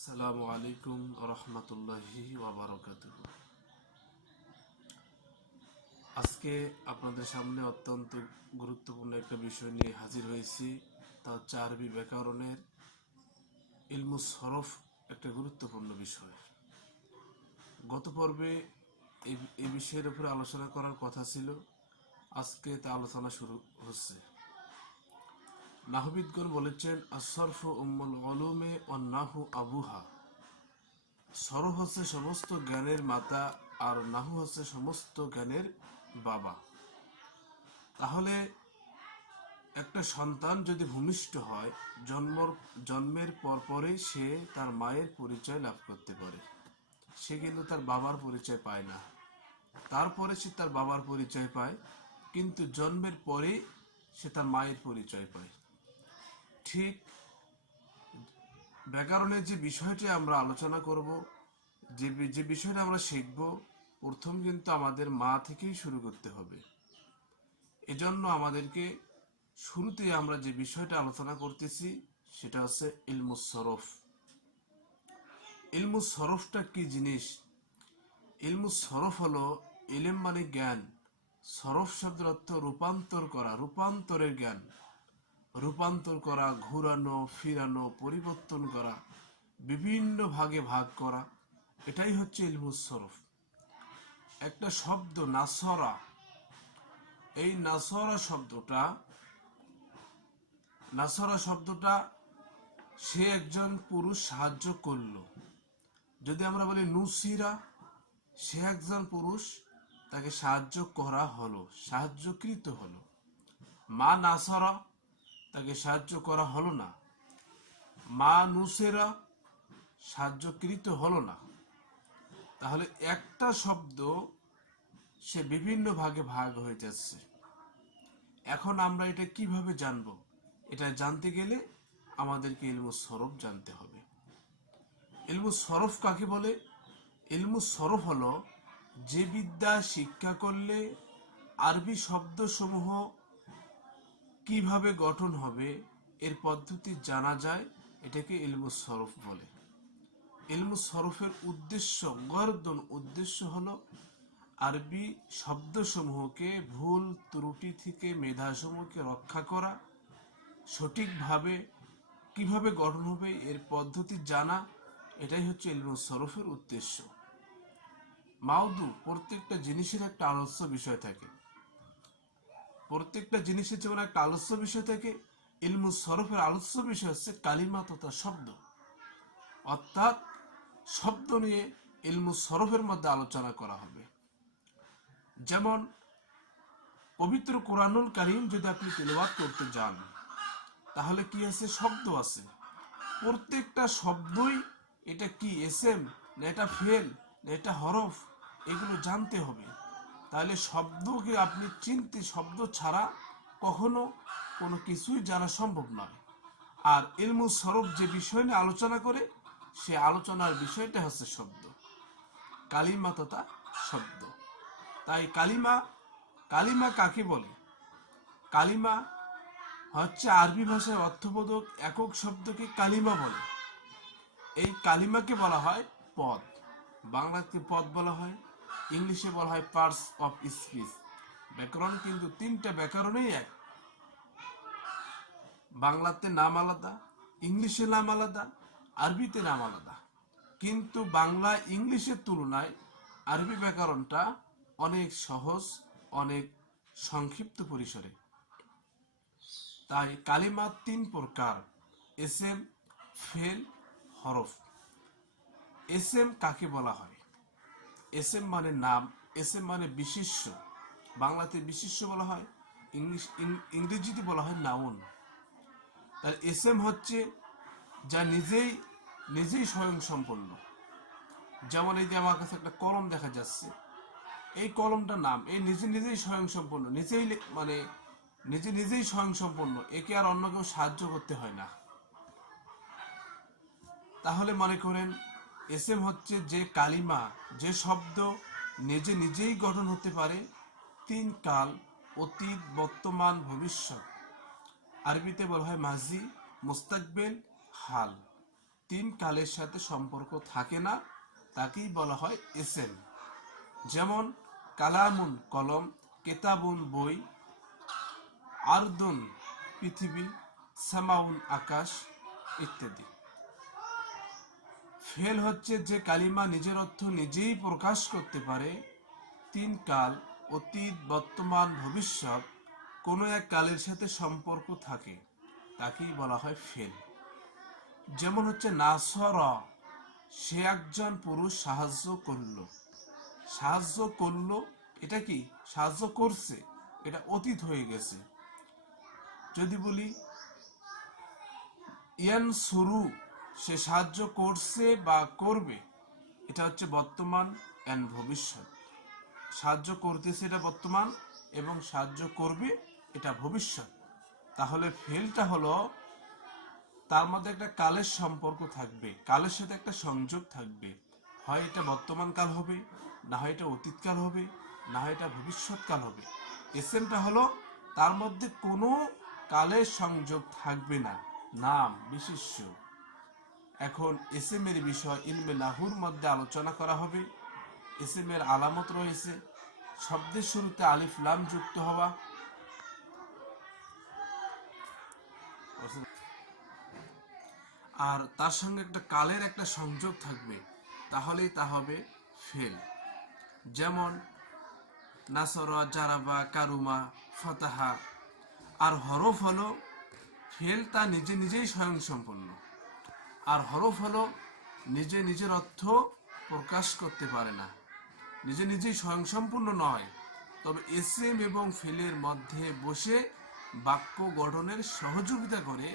আসসালামু আলাইকুম রহমতুল্লাহি ওয়াবারাকাতুহু। আজকে আপনাদের সামনে অত্যন্ত গুরুত্বপূর্ণ একটা বিষয় নিয়ে হাজির হয়েছি। তা হচ্ছে আরবি ব্যাকরণের ইলমুস সরফ, একটা গুরুত্বপূর্ণ বিষয়। গত পর্বে এই বিষয়ের উপরে আলোচনা করার কথা ছিল, আজকে তা আলোচনা শুরু হচ্ছে। নাহবিদগণ বলেছেন, আসরফু উম্মুল উলুমে ওয়ান নাহু আবুহা। সরফ হচ্ছে সমস্ত জ্ঞানের মাতা আর নাহু হচ্ছে সমস্ত জ্ঞানের বাবা। তাহলে একটা সন্তান যদি ভূমিষ্ঠ হয়, জন্মের পরপরই সে তার মায়ের পরিচয় লাভ করতে পারে। সে কিন্তু তার বাবার পরিচয় পায় না, তারপরে সে তার বাবার পরিচয় পায়, কিন্তু জন্মের পরেই সে তার মায়ের পরিচয় পায়। ঠিক ব্যাকরণের যে বিষয়টি আমরা আলোচনা করব, যে বিষয়টা আমরা শিখব, প্রথম কিন্তু আমাদের মা থেকেই শুরু করতে হবে। এজন্য আমাদেরকে শুরুতে আমরা যে বিষয়টা আলোচনা করতেছি সেটা হচ্ছে ইলমুস সরফ। ইলমুস সরফটা কি জিনিস? ইলমুস সরফ হলো, ইলম মানে জ্ঞান, সরফ শব্দের অর্থ রূপান্তর করা, রূপান্তরের জ্ঞান। রূপান্তর করা, ঘুরানো, ফিরানো, পরিবর্তন করা, বিভিন্ন ভাগে ভাগ করা, এটাই হচ্ছে ইলমুস সরফ। একটা শব্দ নাসরা, এই নাসরা শব্দটা সে একজন পুরুষ সাহায্য করলো। যদি আমরা বলি নুসিরা, সে একজন পুরুষ, তাকে সাহায্য করা হলো, সাহায্যকৃত হলো। মা নাসরা, তাকে সাহায্য করা হলো না। মা নুসেরা, সাহায্যকৃত হলো না। তাহলে একটা শব্দ সে বিভিন্ন ভাগে ভাগ হয়ে যাচ্ছে। এখন আমরা এটা কিভাবে জানব? এটা জানতে গেলে আমাদেরকে ইলমুস সরফ জানতে হবে। ইলমুস সরফ কাকে বলে? ইলমুস সরফ হলো যে বিদ্যা শিক্ষা করলে আরবি শব্দসমূহ কিভাবে গঠন হবে এর পদ্ধতি জানা যায়, এটাকে ইলমুস সরফ বলে। ইলমুস সরফের উদ্দেশ্য হলো আরবি শব্দসমূহকে ভুল ত্রুটি থেকে, মেধাসমূহকে রক্ষা করা, সঠিকভাবে কিভাবে গঠন হবে এর পদ্ধতি জানা, এটাই হচ্ছে ইলমুস সরফের উদ্দেশ্য। মাউদু, প্রত্যেকটা জিনিসের একটা আলোচ্য বিষয় থাকে। প্রত্যেকটা জিনিসের যেমন একটা আলোচ্য বিষয় থাকে, ইলমুস সরফের আলোচ্য বিষয় হচ্ছে কালিমা তথা শব্দ। অর্থাৎ শব্দ নিয়ে ইলমুস সরফের মধ্যে আলোচনা করা হবে। যেমন পবিত্র কোরআনুল কারীম যদি আপনি তেলাওয়াত করতে যান, তাহলে কি আছে? শব্দ আছে। প্রত্যেকটা শব্দই এটা কি এসএম, না এটা ফেল, না এটা হরফ, এগুলো জানতে হবে। তাহলে শব্দকে আপনি শব্দ ছাড়া কখনো কোনো কিছুই জানা সম্ভব নয়। আর ইলমুস সরফ যে বিষয় নিয়ে আলোচনা করে, সে আলোচনার বিষয়টা হচ্ছে শব্দ, কালিমা তথা শব্দ। তাই কালিমা কাকে বলে? কালিমা হচ্ছে আরবি ভাষায় অর্থবোধক একক শব্দকে কালিমা বলে। এই কালিমাকে বলা হয় পদ। বাংলাতে পদ বলা হয়, ইংলিশে বলা হয় পার্টস অফ স্পিচ। ব্যাকরণ কিন্তু তিনটা ব্যাকরণেই এক। বাংলাতে নাম আলাদা, ইংলিশে নাম আলাদা, আরবিতে নাম আলাদা। কিন্তু বাংলা ইংলিশের তুলনায় আরবি ব্যাকরণটা অনেক সহজ, অনেক সংক্ষিপ্ত পরিসরে। তাই কালিমা তিন প্রকার: এসএম, ফেল, হরফ। এসএম কাকে বলা হয়? এসএম মানে নাম, এসএম মানে বিশেষ্য। বাংলাতে বিশেষ্য বলা হয়, ইংরেজিতে বলা হয় নাউন। তার এসএম হচ্ছে যা নিজেই স্বয়ংসম্পন্ন। যেমন এই যে আমার কাছে একটা কলম দেখা যাচ্ছে, এই কলমটার নাম, এই নিজেই স্বয়ংসম্পন্ন, নিজেই স্বয়ংসম্পন্ন, একে আর অন্য কেউ সাহায্য করতে হয় না। তাহলে মনে করেন এসএম হচ্ছে যে কালিমা, যে শব্দ নিজেই গঠন হতে পারে তিন কাল: অতীত, বর্তমান, ভবিষ্যৎ। আরবিতে বলা হয় মাজি, মুস্তাকবিল, হাল। তিন কালের সাথে সম্পর্ক থাকে না তাকেই বলা হয় এসেম। যেমন কালামুন কলম, কেতাবুন বই, আরদুন পৃথিবী, সামাউন আকাশ ইত্যাদি। ফেল হচ্ছে যে কালিমা নিজের অর্থ নিজেই প্রকাশ করতে পারে। তিন কাল অতীত, বর্তমান, ভবিষ্যৎ কোনো এক কালের সাথে সম্পর্ক থাকে তাকেই বলা হয় ফেল। যেমন হচ্ছে নাসরা, সে একজন পুরুষ সাহায্য করলো। সাহায্য করলো এটা কি? সাহায্য করছে, এটা অতীত হয়ে গেছে। যদি বলি ইয়ানসুরু, সে সাহায্য করছে বা করবে, এটা হচ্ছে বর্তমান এন্ড ভবিষ্যৎ। সাহায্য করতেছে এটা বর্তমান এবং সাহায্য করবে এটা ভবিষ্যৎ। তাহলে ফেলটা হলো তার মধ্যে একটা কালের সম্পর্ক থাকবে, কালের সাথে একটা সংযোগ থাকবে। হয় এটা বর্তমান কাল হবে, না হয় এটা অতীতকাল হবে, না হয় এটা ভবিষ্যৎকাল হবে। এসএমটা হলো তার মধ্যে কোনো কালের সংযোগ থাকবে না, নাম বিশেষ্য। এখন এসএম এর বিষয় ইলমে নাহুর মধ্যে আলোচনা করা হবে। এসএম এর আলামত রয়েছে শব্দের শুরুতে আলিফ লাম যুক্ত হওয়া, আর তার সঙ্গে একটা কালের একটা সংযোগ থাকবে, তাহলেই তা হবে ফেল। যেমন নাসরা, জারাবা, কারুমা, ফাতাহা। আর হরফ হলো ফেল তা নিজে নিজেই স্বয়ংসম্পন্ন, আর হরফ হলো নিজে নিজের অর্থ প্রকাশ করতে পারে না, নিজে নিজেই স্বয়ংসম্পূর্ণ নয়, তবে এসএম এবং ফেলের মধ্যে বসে বাক্য গঠনের সহযোগিতা করে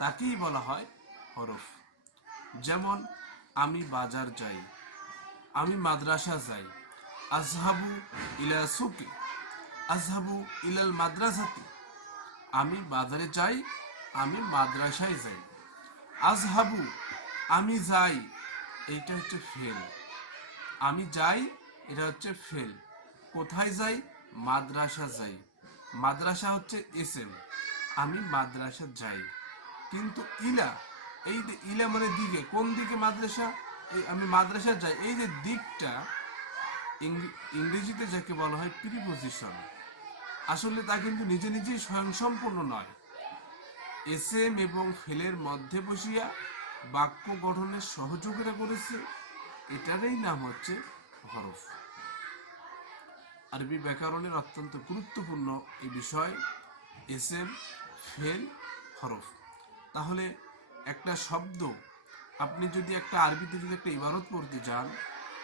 তাকেই বলা হয় হরফ। যেমন আমি বাজার যাই, আমি মাদ্রাসা যাই, আজহাবু ইলা সুকি, আজহাবু ইলাল মাদ্রাসাতি। আমি বাজারে যাই, আমি মাদ্রাসায় যাই। আজহাবু, আমি যাই, এইটা হচ্ছে ফেল। আমি যাই, এটা হচ্ছে ফেল। কোথায় যাই? মাদ্রাসা যাই। মাদ্রাসা হচ্ছে এসএম, আমি মাদ্রাসা যাই। কিন্তু ইলা, এই যে ইলা মানে দিকে, কোন দিকে মাদ্রাসা? এই আমি মাদ্রাসা যাই, এই যে দিকটা ইংরেজিতে যাকে বলা হয় প্রিপোজিশন, আসলে তা কিন্তু নিজে নিজেই স্বয়ংসম্পূর্ণ নয়। এসএম এবং ফেলের মধ্যে বসিয়া বাক্য গঠনের সহযোগিতা করেছে, এটারই নাম হচ্ছে হরফ। আরবি ব্যাকরণের অত্যন্ত গুরুত্বপূর্ণ এই বিষয় এসএম, ফেল, হরফ। তাহলে একটা শব্দ আপনি যদি একটা আরবিতে যদি একটা ইবারত পড়তে যান,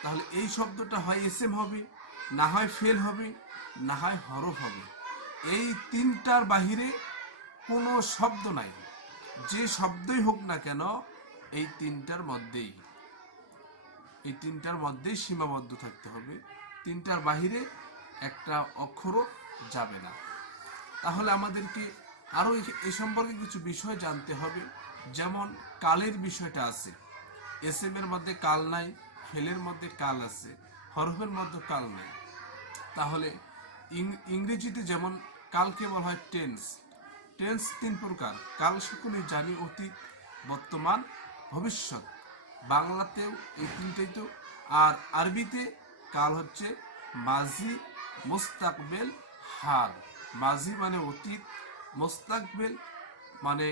তাহলে এই শব্দটা হয় এসএম হবে, না হয় ফেল হবে, না হয় হরফ হবে। এই তিনটার বাহিরে কোনো শব্দ নাই। যে শব্দই হোক না কেন এই তিনটার মধ্যেই সীমাবদ্ধ থাকতে হবে, তিনটার বাহিরে একটা অক্ষরও যাবে না। তাহলে আমাদেরকে আরো এই সম্পর্কে কিছু বিষয় জানতে হবে। যেমন কালের বিষয়টা আছে, এসএম এর মধ্যে কাল নাই, ফেলের মধ্যে কাল আছে, হরফের মধ্যে কাল নাই। তাহলে ইংরেজিতে যেমন কালকে বলা হয় টেন্স। টেন্স তিন প্রকার, কাল সকলে জানি, অতীত, বর্তমান, ভবিষ্যৎ। বাংলাতেও এই তিনটেই তো। আর আরবিতে কাল হচ্ছে মাজি, মুস্তাকবেল, হাল। মাজি মানে অতীত, মুস্তাকবেল মানে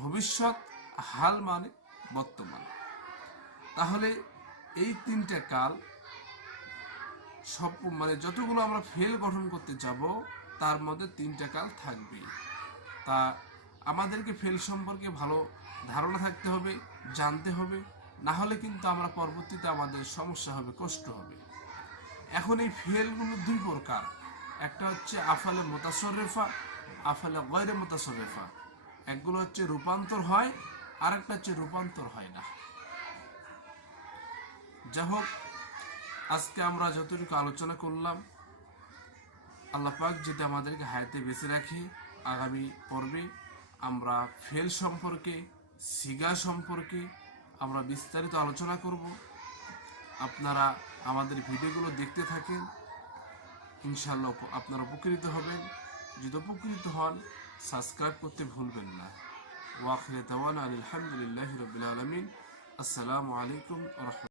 ভবিষ্যৎ, হাল মানে বর্তমান। তাহলে এই তিনটা কাল সব মানে যতগুলো আমরা ফেল গঠন করতে যাব তার মধ্যে তিনটা কাল থাকবে। তা আমাদেরকে ফেল সম্পর্কে ভালো ধারণা থাকতে হবে, জানতে হবে, না হলে কিন্তু আমরা পরবর্তীতে আমাদের সমস্যা হবে, কষ্ট হবে। এখন এই ফেলগুলো দুই প্রকার, একটা হচ্ছে আফালে মুতাসররিফা, আফালে গয়রে মুতাসররিফা। একগুলো হচ্ছে রূপান্তর হয়, আর একটা হচ্ছে রূপান্তর হয় না। যাই হোক, আজকে আমরা যতটুকু আলোচনা করলাম, আল্লাহ পাক যদি আমাদেরকে হায়াতে বেঁচে রাখে, আগামী পর্বে আমরা ফেল সম্পর্কে, সিগা সম্পর্কে আমরা বিস্তারিত আলোচনা করব। আপনারা আমাদের ভিডিওগুলো দেখতে থাকেন, ইনশাআল্লাহ আপনারা উপকৃত হবেন। যদি উপকৃত হন, সাবস্ক্রাইব করতে ভুলবেন না। ওয়া আখিরু দাওয়ানা আলহামদুলিল্লাহি রাব্বিল আলামিন। আসসালামু আলাইকুম ওয়া রাহমাতুল্লাহ।